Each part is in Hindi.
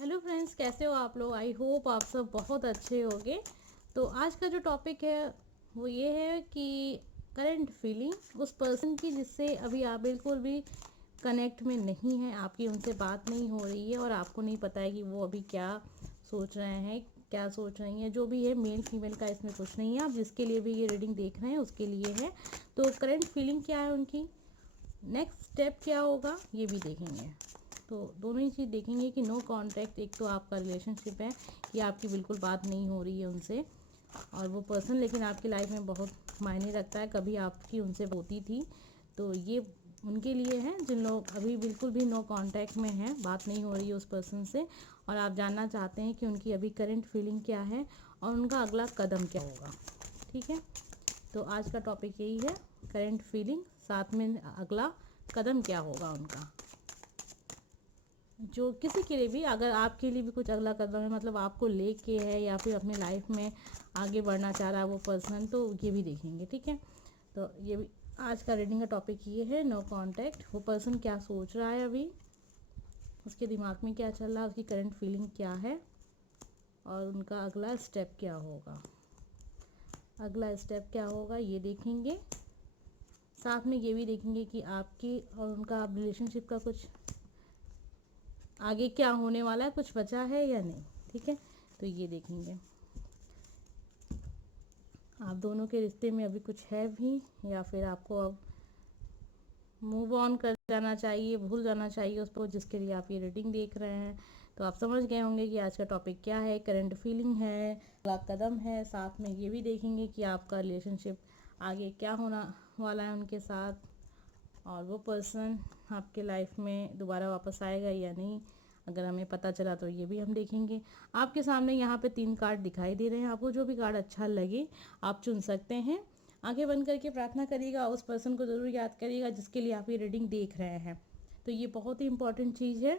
हेलो फ्रेंड्स, कैसे हो आप लोग। आई होप आप सब बहुत अच्छे होंगे। तो आज का जो टॉपिक है वो ये है कि करंट फीलिंग उस पर्सन की जिससे अभी आप बिल्कुल भी कनेक्ट में नहीं हैं, आपकी उनसे बात नहीं हो रही है और आपको नहीं पता है कि वो अभी क्या सोच रहे हैं, क्या सोच रही हैं। जो भी है, मेल फीमेल का इसमें कुछ नहीं है। आप जिसके लिए भी ये रीडिंग देख रहे हैं उसके लिए है। तो करंट फीलिंग क्या है उनकी, नेक्स्ट स्टेप क्या होगा, ये भी देखेंगे। तो दोनों ही चीज़ देखेंगे कि नो कांटेक्ट, एक तो आपका रिलेशनशिप है कि आपकी बिल्कुल बात नहीं हो रही है उनसे, और वो पर्सन लेकिन आपकी लाइफ में बहुत मायने रखता है, कभी आपकी उनसे होती थी। तो ये उनके लिए है जिन लोग अभी बिल्कुल भी नो कांटेक्ट में हैं, बात नहीं हो रही है उस पर्सन से, और आप जानना चाहते हैं कि उनकी अभी करंट फीलिंग क्या है और उनका अगला कदम क्या होगा। ठीक है, तो आज का टॉपिक यही है, करंट फीलिंग, साथ में अगला कदम क्या होगा उनका। जो किसी के लिए भी, अगर आपके लिए भी कुछ अगला कदम है, मतलब आपको लेके है या फिर अपनी लाइफ में आगे बढ़ना चाह रहा है वो पर्सन, तो ये भी देखेंगे। ठीक है, तो ये भी आज का रीडिंग का टॉपिक ये है, नो कांटेक्ट। वो पर्सन क्या सोच रहा है अभी, उसके दिमाग में क्या चल रहा है, उसकी करंट फीलिंग क्या है और उनका अगला स्टेप क्या होगा। अगला स्टेप क्या होगा ये देखेंगे, साथ में ये भी देखेंगे कि आपकी और उनका रिलेशनशिप का कुछ आगे क्या होने वाला है, कुछ बचा है या नहीं। ठीक है, तो ये देखेंगे आप दोनों के रिश्ते में अभी कुछ है भी, या फिर आपको अब मूव ऑन कर जाना चाहिए, भूल जाना चाहिए उस पर जिसके लिए आप ये रीडिंग देख रहे हैं। तो आप समझ गए होंगे कि आज का टॉपिक क्या है, करंट फीलिंग है, अगला कदम है। साथ में ये भी देखेंगे कि आपका रिलेशनशिप आगे क्या होना वाला है उनके साथ, और वो पर्सन आपके लाइफ में दोबारा वापस आएगा या नहीं, अगर हमें पता चला तो ये भी हम देखेंगे। आपके सामने यहाँ पे 3 कार्ड दिखाई दे रहे हैं, आपको जो भी कार्ड अच्छा लगे आप चुन सकते हैं। आंखें बंद करके प्रार्थना करिएगा, उस पर्सन को ज़रूर याद करिएगा जिसके लिए आप ये रीडिंग देख रहे हैं। तो ये बहुत ही इंपॉर्टेंट चीज़ है।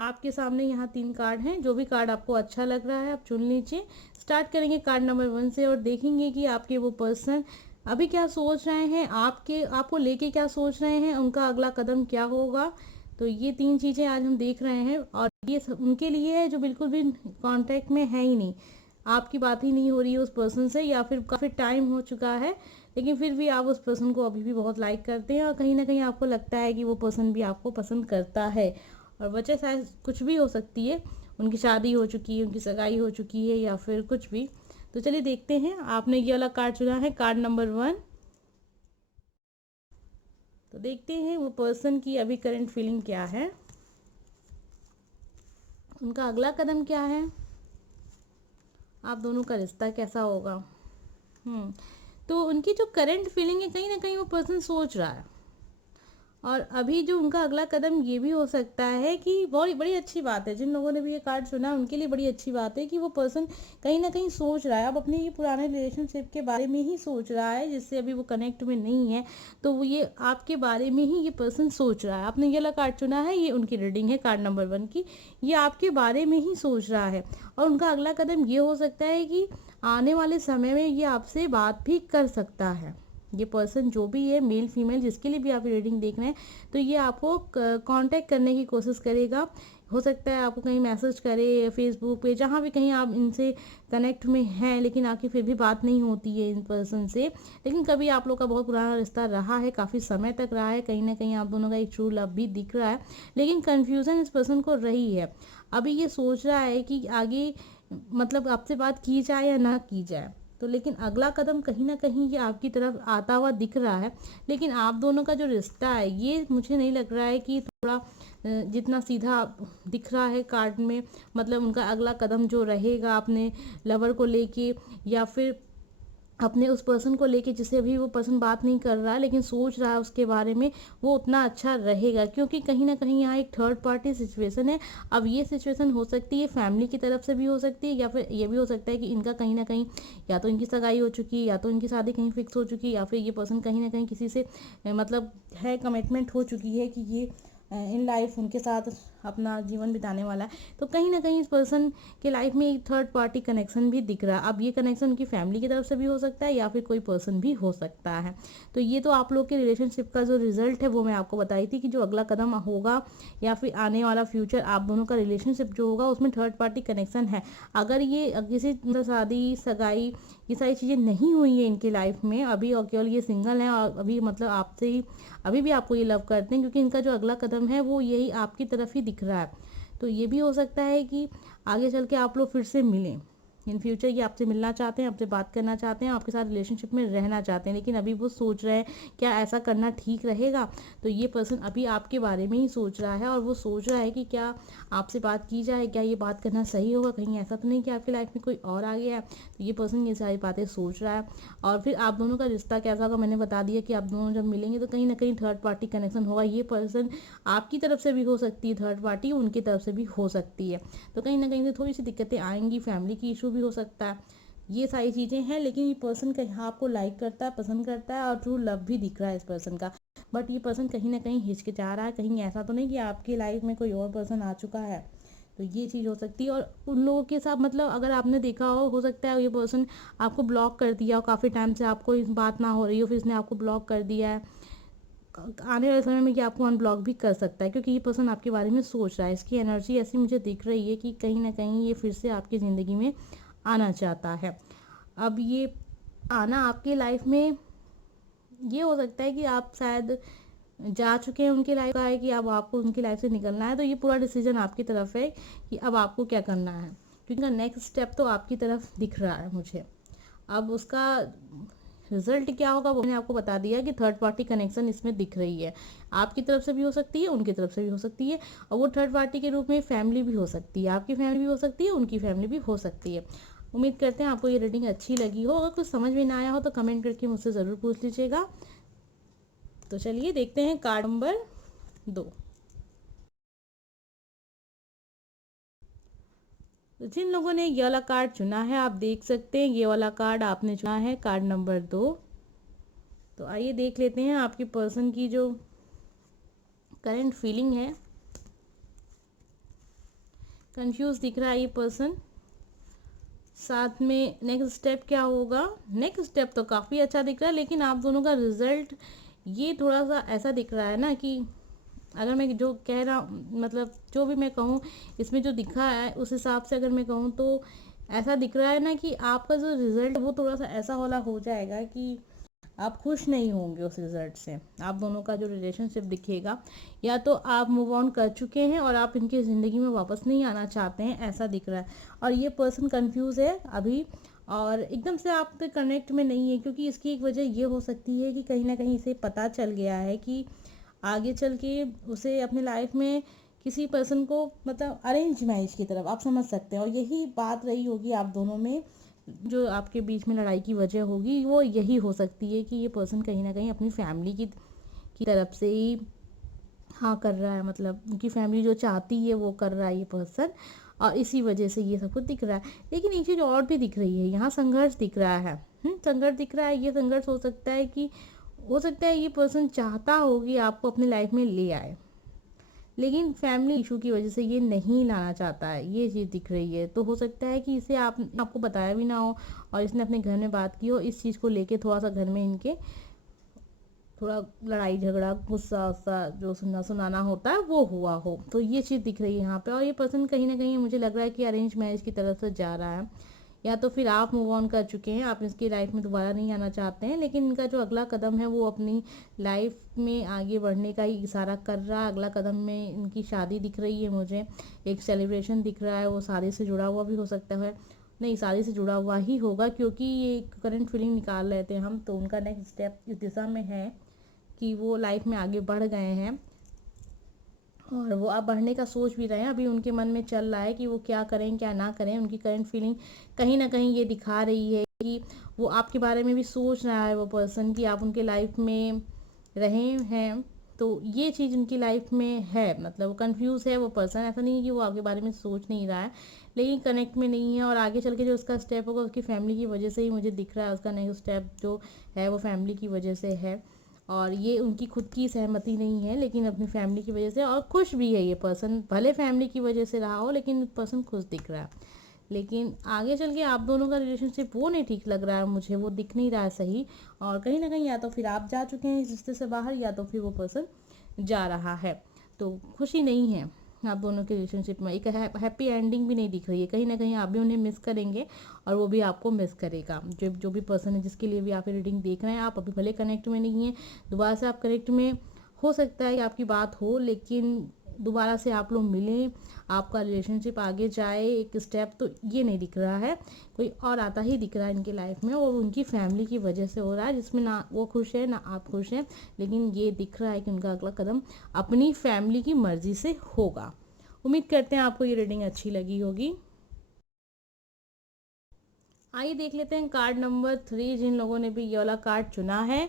आपके सामने यहाँ 3 कार्ड हैं, जो भी कार्ड आपको अच्छा लग रहा है आप चुन लीजिए। स्टार्ट करेंगे कार्ड नंबर 1 से और देखेंगे कि आपके वो पर्सन अभी क्या सोच रहे हैं, आपको लेके क्या सोच रहे हैं, उनका अगला कदम क्या होगा। तो ये 3 चीज़ें आज हम देख रहे हैं, और ये उनके लिए है जो बिल्कुल भी कांटेक्ट में है ही नहीं, आपकी बात ही नहीं हो रही है उस पर्सन से, या फिर काफ़ी टाइम हो चुका है लेकिन फिर भी आप उस पर्सन को अभी भी बहुत लाइक करते हैं, और कहीं ना कहीं आपको लगता है कि वो पर्सन भी आपको पसंद करता है। और वजह शायद कुछ भी हो सकती है, उनकी शादी हो चुकी है, उनकी सगाई हो चुकी है, या फिर कुछ भी। तो चलिए देखते हैं, आपने ये वाला कार्ड चुना है, कार्ड नंबर 1। तो देखते हैं वो पर्सन की अभी करंट फीलिंग क्या है, उनका अगला कदम क्या है, आप दोनों का रिश्ता कैसा होगा। तो उनकी जो करंट फीलिंग है, कहीं ना कहीं वो पर्सन सोच रहा है, और अभी जो उनका अगला कदम ये भी हो सकता है कि बहुत बड़ी अच्छी बात है, जिन लोगों ने भी ये कार्ड सुना उनके लिए बड़ी अच्छी बात है कि वो पर्सन कहीं ना कहीं सोच रहा है, अब अपने ये पुराने रिलेशनशिप के बारे में ही सोच रहा है जिससे अभी वो कनेक्ट में नहीं है। तो वो ये आपके बारे में ही ये पर्सन सोच रहा है। आपने ये वाला कार्ड चुना है, ये उनकी रीडिंग है कार्ड नंबर 1 की। ये आपके बारे में ही सोच रहा है, और उनका अगला कदम ये हो सकता है कि आने वाले समय में ये आपसे बात भी कर सकता है। ये पर्सन जो भी है, मेल फीमेल जिसके लिए भी आप रीडिंग देख रहे हैं, तो ये आपको कांटेक्ट करने की कोशिश करेगा। हो सकता है आपको कहीं मैसेज करे, फेसबुक पे, जहाँ भी कहीं आप इनसे कनेक्ट में हैं, लेकिन आपकी फिर भी बात नहीं होती है इन पर्सन से। लेकिन कभी आप लोग का बहुत पुराना रिश्ता रहा है, काफ़ी समय तक रहा है, कहीं ना कहीं आप दोनों का एक ट्रू लव भी दिख रहा है, लेकिन कन्फ्यूज़न इस पर्सन को रही है। अभी ये सोच रहा है कि आगे मतलब आपसे बात की जाए या ना की जाए। तो लेकिन अगला कदम कहीं ना कहीं ये आपकी तरफ आता हुआ दिख रहा है, लेकिन आप दोनों का जो रिश्ता है ये मुझे नहीं लग रहा है कि थोड़ा जितना सीधा दिख रहा है कार्ड में, मतलब उनका अगला कदम जो रहेगा अपने लवर को लेके, या फिर अपने उस पर्सन को लेके जिसे अभी वो पर्सन बात नहीं कर रहा है लेकिन सोच रहा है उसके बारे में, वो उतना अच्छा रहेगा, क्योंकि कहीं ना कहीं यहाँ एक थर्ड पार्टी सिचुएशन है। अब ये सिचुएशन हो सकती है फैमिली की तरफ से भी हो सकती है, या फिर ये भी हो सकता है कि इनका कहीं ना कहीं या तो इनकी सगाई हो चुकी है, या तो इनकी शादी कहीं फिक्स हो चुकी है, या फिर ये पर्सन कहीं ना कहीं किसी से मतलब है, कमिटमेंट हो चुकी है कि ये इन लाइफ उनके साथ अपना जीवन बिताने वाला है, तो कहीं ना कहीं इस पर्सन के लाइफ में एक थर्ड पार्टी कनेक्शन भी दिख रहा है। अब ये कनेक्शन उनकी फैमिली की तरफ से भी हो सकता है या फिर कोई पर्सन भी हो सकता है। तो ये तो आप लोग के रिलेशनशिप का जो रिजल्ट है वो मैं आपको बताई थी कि जो अगला कदम होगा या फिर आने वाला फ्यूचर आप दोनों का रिलेशनशिप जो होगा उसमें थर्ड पार्टी कनेक्शन है। अगर ये किसी मतलब शादी सगाई ये सारी चीज़ें नहीं हुई है इनके लाइफ में अभी, और केवल ये सिंगल हैं और अभी मतलब आपसे ही अभी भी आपको ये लव करते हैं, क्योंकि इनका जो अगला कदम है वो यही आपकी तरफ ही दिख रहा है। तो ये भी हो सकता है कि आगे चल के आप लोग फिर से मिलें इन फ्यूचर। ये आपसे मिलना चाहते हैं, आपसे बात करना चाहते हैं, आपके साथ रिलेशनशिप में रहना चाहते हैं, लेकिन अभी वो सोच रहे हैं क्या ऐसा करना ठीक रहेगा। तो ये पर्सन अभी आपके बारे में ही सोच रहा है और वो सोच रहा है कि क्या आपसे बात की जाए, क्या ये बात करना सही होगा, कहीं ऐसा तो नहीं कि आपकी लाइफ में कोई और आ गया है। तो ये पर्सन ये सारी बातें सोच रहा है। और फिर आप दोनों का रिश्ता कैसा होगा मैंने बता दिया कि आप दोनों जब मिलेंगे तो कहीं ना कहीं थर्ड पार्टी कनेक्शन होगा। ये पर्सन आपकी तरफ से भी हो सकती है थर्ड पार्टी, उनकी तरफ से भी हो सकती है। तो कहीं ना कहीं से थोड़ी सी दिक्कतें आएंगी, फैमिली की इशू भी हो सकता है, ये सारी चीज़ें हैं। लेकिन ये पर्सन कहीं आपको लाइक करता है, पसंद करता है और ट्रू लव भी दिख रहा है इस पर्सन का। बट ये पर्सन कहीं ना कहीं हिचकिचा रहा है, कहीं ऐसा तो नहीं कि आपकी लाइफ में कोई और पर्सन आ चुका है। तो ये चीज़ हो सकती है। और उन लोगों के साथ मतलब अगर आपने देखा हो सकता है ये पर्सन आपको ब्लॉक कर दिया हो, काफ़ी टाइम से आपको इस बात ना हो रही हो, फिर इसने आपको ब्लॉक कर दिया है। आने वाले समय में ये आपको अनब्लॉक भी कर सकता है, क्योंकि ये पर्सन आपके बारे में सोच रहा है। इसकी एनर्जी ऐसी मुझे दिख रही है कि कहीं ना कहीं ये फिर से आपकी ज़िंदगी में आना चाहता है। अब ये आना आपकी लाइफ में ये हो सकता है कि आप शायद जा चुके हैं उनकी लाइफ का है कि अब आपको उनकी लाइफ से निकलना है। तो ये पूरा डिसीजन आपकी तरफ है कि अब आपको क्या करना है, क्योंकि नेक्स्ट स्टेप तो आपकी तरफ दिख रहा है मुझे। अब उसका रिजल्ट क्या होगा वो मैंने आपको बता दिया कि थर्ड पार्टी कनेक्शन इसमें दिख रही है। आपकी तरफ से भी हो सकती है, उनकी तरफ से भी हो सकती है, और वो थर्ड पार्टी के रूप में फैमिली भी हो सकती है, आपकी फैमिली भी हो सकती है, उनकी फैमिली भी हो सकती है। उम्मीद करते हैं आपको ये रीडिंग अच्छी लगी हो। अगर कुछ समझ में ना आया हो तो कमेंट करके मुझसे ज़रूर पूछ लीजिएगा। तो चलिए देखते हैं कार्ड नंबर 2। तो जिन लोगों ने ये वाला कार्ड चुना है आप देख सकते हैं ये वाला कार्ड आपने चुना है, कार्ड नंबर 2। तो आइए देख लेते हैं आपके पर्सन की जो करंट फीलिंग है। कंफ्यूज दिख रहा है ये पर्सन, साथ में नेक्स्ट स्टेप क्या होगा। नेक्स्ट स्टेप तो काफ़ी अच्छा दिख रहा है, लेकिन आप दोनों का रिजल्ट ये थोड़ा सा ऐसा दिख रहा है ना कि अगर मैं जो कह रहा हूँ मतलब जो भी मैं कहूँ इसमें जो दिखा है उस हिसाब से अगर मैं कहूँ तो ऐसा दिख रहा है ना कि आपका जो रिजल्ट वो थोड़ा सा ऐसा वाला हो जाएगा कि आप खुश नहीं होंगे उस रिजल्ट से। आप दोनों का जो रिलेशनशिप दिखेगा या तो आप मूव ऑन कर चुके हैं और आप इनकी ज़िंदगी में वापस नहीं आना चाहते हैं, ऐसा दिख रहा है। और ये पर्सन कंफ्यूज है अभी और एकदम से आपसे कनेक्ट में नहीं है, क्योंकि इसकी एक वजह ये हो सकती है कि कहीं ना कहीं इसे पता चल गया है कि आगे चल के उसे अपने लाइफ में किसी पर्सन को मतलब अरेंज मैरिज की तरफ आप समझ सकते हैं, और यही बात रही होगी आप दोनों में, जो आपके बीच में लड़ाई की वजह होगी वो यही हो सकती है कि ये पर्सन कहीं ना कहीं अपनी फैमिली की तरफ से ही हाँ कर रहा है, मतलब उनकी फैमिली जो चाहती है वो कर रहा है ये पर्सन, और इसी वजह से ये सब कुछ दिख रहा है। लेकिन एक चीज़ और भी दिख रही है, यहाँ संघर्ष दिख रहा है। संघर्ष दिख रहा है। ये संघर्ष हो सकता है कि हो सकता है ये पर्सन चाहता हो कि आपको अपनी लाइफ में ले आए, लेकिन फैमिली इशू की वजह से ये नहीं लाना चाहता है, ये चीज़ दिख रही है। तो हो सकता है कि इसे आपको बताया भी ना हो और इसने अपने घर में बात की हो, इस चीज़ को लेके थोड़ा सा घर में इनके थोड़ा लड़ाई झगड़ा गुस्सा उस्सा जो सुनाना होता है वो हुआ हो। तो ये चीज़ दिख रही है यहाँ पे। और ये पर्सन कहीं ना कहीं मुझे लग रहा है कि अरेंज मैरिज की तरफ से जा रहा है, या तो फिर आप मूव ऑन कर चुके हैं, आप इसकी लाइफ में दोबारा नहीं आना चाहते हैं, लेकिन इनका जो अगला कदम है वो अपनी लाइफ में आगे बढ़ने का ही इशारा कर रहा है। अगला कदम में इनकी शादी दिख रही है मुझे, एक सेलिब्रेशन दिख रहा है, वो शादी से जुड़ा हुआ भी हो सकता है, नहीं शादी से जुड़ा हुआ ही होगा क्योंकि ये करंट फीलिंग निकाल रहे थे हम। तो उनका नेक्स्ट स्टेप इस दिशा में है कि वो लाइफ में आगे बढ़ गए हैं और वो अब बढ़ने का सोच भी रहे हैं। अभी उनके मन में चल रहा है कि वो क्या करें क्या ना करें। उनकी करंट फीलिंग कहीं ना कहीं ये दिखा रही है कि वो आपके बारे में भी सोच रहा है वो पर्सन कि आप उनके लाइफ में रहे हैं। तो ये चीज़ उनकी लाइफ में है, मतलब वो कंफ्यूज है वो पर्सन। ऐसा नहीं है कि वो आपके बारे में सोच नहीं रहा है, लेकिन कनेक्ट में नहीं है। और आगे चल के जो उसका स्टेप होगा उसकी फैमिली की वजह से ही मुझे दिख रहा है। उसका नेक्स्ट स्टेप जो है वो फैमिली की वजह से है। और ये उनकी खुद की सहमति नहीं है, लेकिन अपनी फैमिली की वजह से, और खुश भी है ये पर्सन, भले फैमिली की वजह से रहा हो लेकिन पर्सन खुश दिख रहा है। लेकिन आगे चल के आप दोनों का रिलेशनशिप वो नहीं ठीक लग रहा है मुझे, वो दिख नहीं रहा है सही। और कहीं ना कहीं या तो फिर आप जा चुके हैं इस रिश्ते से बाहर, या तो फिर वो पर्सन जा रहा है। तो खुशी नहीं है आप दोनों के रिलेशनशिप में, एक हैप्पी एंडिंग भी नहीं दिख रही है। कहीं ना कहीं आप भी उन्हें मिस करेंगे और वो भी आपको मिस करेगा। जो भी पर्सन है जिसके लिए भी आप रीडिंग देख रहे हैं, आप अभी भले कनेक्ट में नहीं है, दोबारा से आप कनेक्ट में हो सकता है कि आपकी बात हो, लेकिन दोबारा से आप लोग मिलें, आपका रिलेशनशिप आगे जाए एक स्टेप, तो ये नहीं दिख रहा है। कोई और आता ही दिख रहा है इनकी लाइफ में, और उनकी फैमिली की वजह से हो रहा है, जिसमें ना वो खुश है ना आप खुश हैं। लेकिन ये दिख रहा है कि उनका अगला कदम अपनी फैमिली की मर्जी से होगा। उम्मीद करते हैं आपको ये रीडिंग अच्छी लगी होगी। आइए देख लेते हैं कार्ड नंबर 3, जिन लोगों ने भी ये वाला कार्ड चुना है।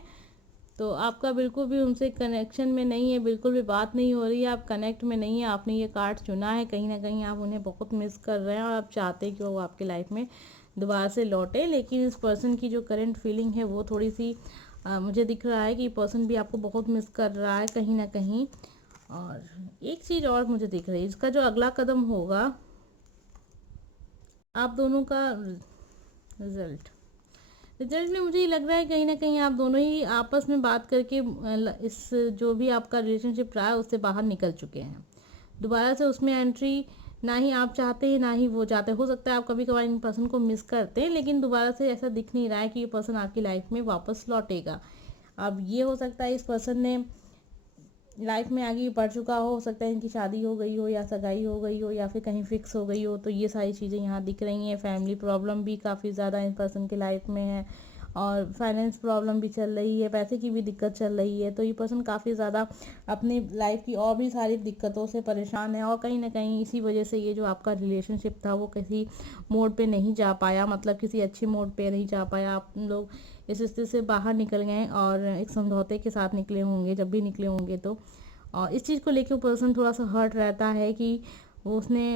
तो आपका बिल्कुल भी उनसे कनेक्शन में नहीं है, बिल्कुल भी बात नहीं हो रही है, आप कनेक्ट में नहीं है, आपने ये कार्ड चुना है, कहीं ना कहीं आप उन्हें बहुत मिस कर रहे हैं और आप चाहते हैं कि वो आपकी लाइफ में दोबारा से लौटे। लेकिन इस पर्सन की जो करंट फीलिंग है वो थोड़ी सी मुझे दिख रहा है कि पर्सन भी आपको बहुत मिस कर रहा है कहीं ना कहीं। और एक चीज़ और मुझे दिख रही है, इसका जो अगला कदम होगा आप दोनों का रिजल्ट रिजल्ट में मुझे ये लग रहा है कहीं ना कहीं आप दोनों ही आपस में बात करके इस जो भी आपका रिलेशनशिप रहा है उससे बाहर निकल चुके हैं। दोबारा से उसमें एंट्री ना ही आप चाहते हैं ना ही वो चाहते हैं। हो सकता है आप कभी कभार इन पर्सन को मिस करते हैं, लेकिन दोबारा से ऐसा दिख नहीं रहा है कि ये पर्सन आपकी लाइफ में वापस लौटेगा। अब ये हो सकता है इस पर्सन ने लाइफ में आगे बढ़ चुका हो सकता है इनकी शादी हो गई हो, या सगाई हो गई हो, या फिर कहीं फिक्स हो गई हो। तो ये सारी चीज़ें यहाँ दिख रही हैं। फैमिली प्रॉब्लम भी काफ़ी ज़्यादा इन पर्सन की लाइफ में है, और फाइनेंस प्रॉब्लम भी चल रही है, पैसे की भी दिक्कत चल रही है। तो ये पर्सन काफ़ी ज़्यादा अपनी लाइफ की और भी सारी दिक्कतों से परेशान है, और कहीं ना कहीं इसी वजह से ये जो आपका रिलेशनशिप था वो किसी मोड पे नहीं जा पाया, मतलब किसी अच्छे मोड पे नहीं जा पाया। आप लोग इस रिश्ते से बाहर निकल गए और एक समझौते के साथ निकले होंगे, जब भी निकले होंगे तो। और इस चीज़ को लेकर पर्सन थोड़ा सा हर्ट रहता है कि वो उसने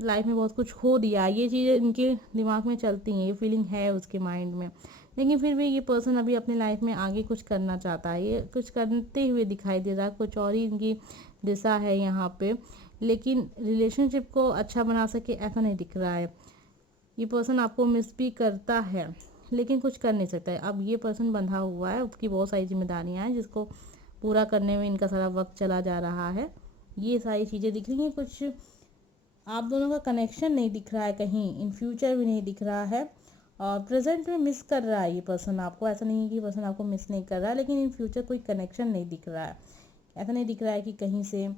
लाइफ में बहुत कुछ खो दिया। ये चीज़ें इनके दिमाग में चलती हैं, ये फीलिंग है उसके माइंड में। लेकिन फिर भी ये पर्सन अभी अपनी लाइफ में आगे कुछ करना चाहता है, ये कुछ करते हुए दिखाई दे रहा है, कुछ और ही इनकी दिशा है यहाँ पे। लेकिन रिलेशनशिप को अच्छा बना सके ऐसा नहीं दिख रहा है। ये पर्सन आपको मिस भी करता है, लेकिन कुछ कर नहीं सकता है। अब ये पर्सन बंधा हुआ है, उसकी बहुत सारी जिम्मेदारियाँ हैं जिसको पूरा करने में इनका सारा वक्त चला जा रहा है। ये सारी चीज़ें दिख रही हैं। कुछ आप दोनों का कनेक्शन नहीं दिख रहा है, कहीं इन फ्यूचर भी नहीं दिख रहा है, और प्रेजेंट में मिस कर रहा है ये पर्सन आपको। ऐसा नहीं है कि पर्सन आपको मिस नहीं कर रहा है, लेकिन इन फ्यूचर कोई कनेक्शन नहीं दिख रहा है। ऐसा नहीं दिख रहा है कि कहीं से।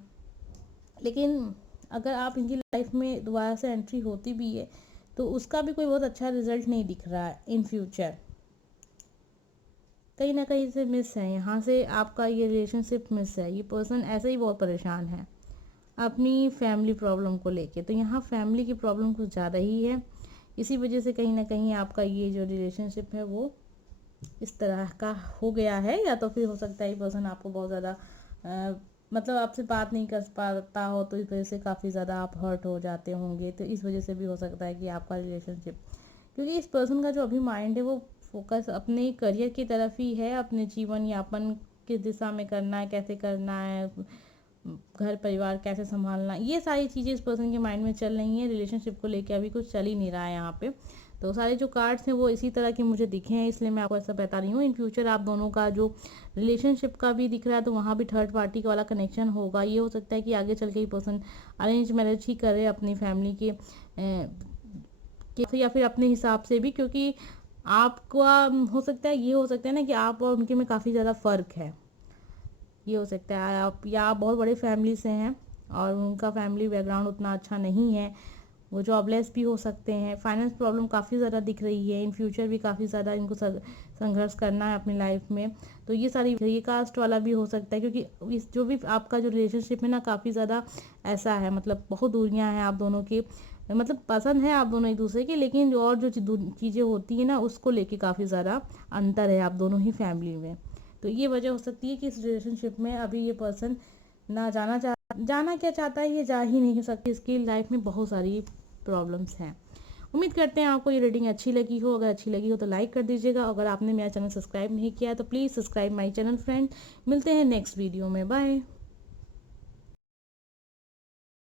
लेकिन अगर आप इनकी लाइफ में दोबारा से एंट्री होती भी है तो उसका भी कोई बहुत अच्छा रिजल्ट नहीं दिख रहा है इन फ्यूचर। कहीं ना कहीं से मिस है, यहाँ से आपका ये रिलेशनशिप मिस है। ये पर्सन ऐसे ही बहुत परेशान है अपनी फैमिली प्रॉब्लम को लेके। तो यहाँ फैमिली की प्रॉब्लम कुछ ज़्यादा ही है, इसी वजह से कहीं ना कहीं आपका ये जो रिलेशनशिप है वो इस तरह का हो गया है। या तो फिर हो सकता है ये पर्सन आपको बहुत ज़्यादा मतलब आपसे बात नहीं कर पाता हो, तो इस वजह से काफ़ी ज़्यादा आप हर्ट हो जाते होंगे। तो इस वजह से भी हो सकता है कि आपका रिलेशनशिप, क्योंकि इस पर्सन का जो अभी माइंड है वो फोकस अपने करियर की तरफ ही है, अपने जीवन यापन किस दिशा में करना है, कैसे करना है, घर परिवार कैसे संभालना, ये सारी चीज़ें इस पर्सन के माइंड में चल रही हैं। रिलेशनशिप को लेकर अभी कुछ चल ही नहीं रहा है यहाँ पे। तो सारे जो कार्ड्स हैं वो इसी तरह के मुझे दिखे हैं, इसलिए मैं आपको ऐसा बता रही हूँ। इन फ्यूचर आप दोनों का जो रिलेशनशिप का भी दिख रहा है तो वहाँ भी थर्ड पार्टी का वाला कनेक्शन होगा। ये हो सकता है कि आगे चल के ये पर्सन अरेंज मैरिज ही करे अपनी फैमिली के या फिर अपने हिसाब से भी, क्योंकि आपका हो सकता है, ये हो सकता है ना कि आप और उनके में काफ़ी ज़्यादा फ़र्क है। ये हो सकता है आप बहुत बड़े फैमिली से हैं और उनका फैमिली बैकग्राउंड उतना अच्छा नहीं है। वो जॉबलेस भी हो सकते हैं। फाइनेंस प्रॉब्लम काफ़ी ज़्यादा दिख रही है। इन फ्यूचर भी काफ़ी ज़्यादा इनको संघर्ष करना है अपनी लाइफ में। तो ये सारी, ये कास्ट वाला भी हो सकता है, क्योंकि इस जो भी आपका जो रिलेशनशिप है ना काफ़ी ज़्यादा ऐसा है, मतलब बहुत दूरियां हैं आप दोनों की। मतलब पसंद है आप दोनों एक दूसरे के, लेकिन जो और जो चीज़ें होती हैं ना उसको लेके काफ़ी ज़्यादा अंतर है आप दोनों ही फैमिली में। तो ये वजह हो सकती है कि इस रिलेशनशिप में अभी ये पर्सन ना जाना क्या चाहता है, ये जा ही नहीं सकती। इसकी लाइफ में बहुत सारी प्रॉब्लम्स हैं। उम्मीद करते हैं आपको ये रीडिंग अच्छी लगी हो। अगर अच्छी लगी हो तो लाइक कर दीजिएगा। अगर आपने मेरा चैनल सब्सक्राइब नहीं किया है तो please subscribe my channel friend. मिलते हैं नेक्स्ट वीडियो में। बाय।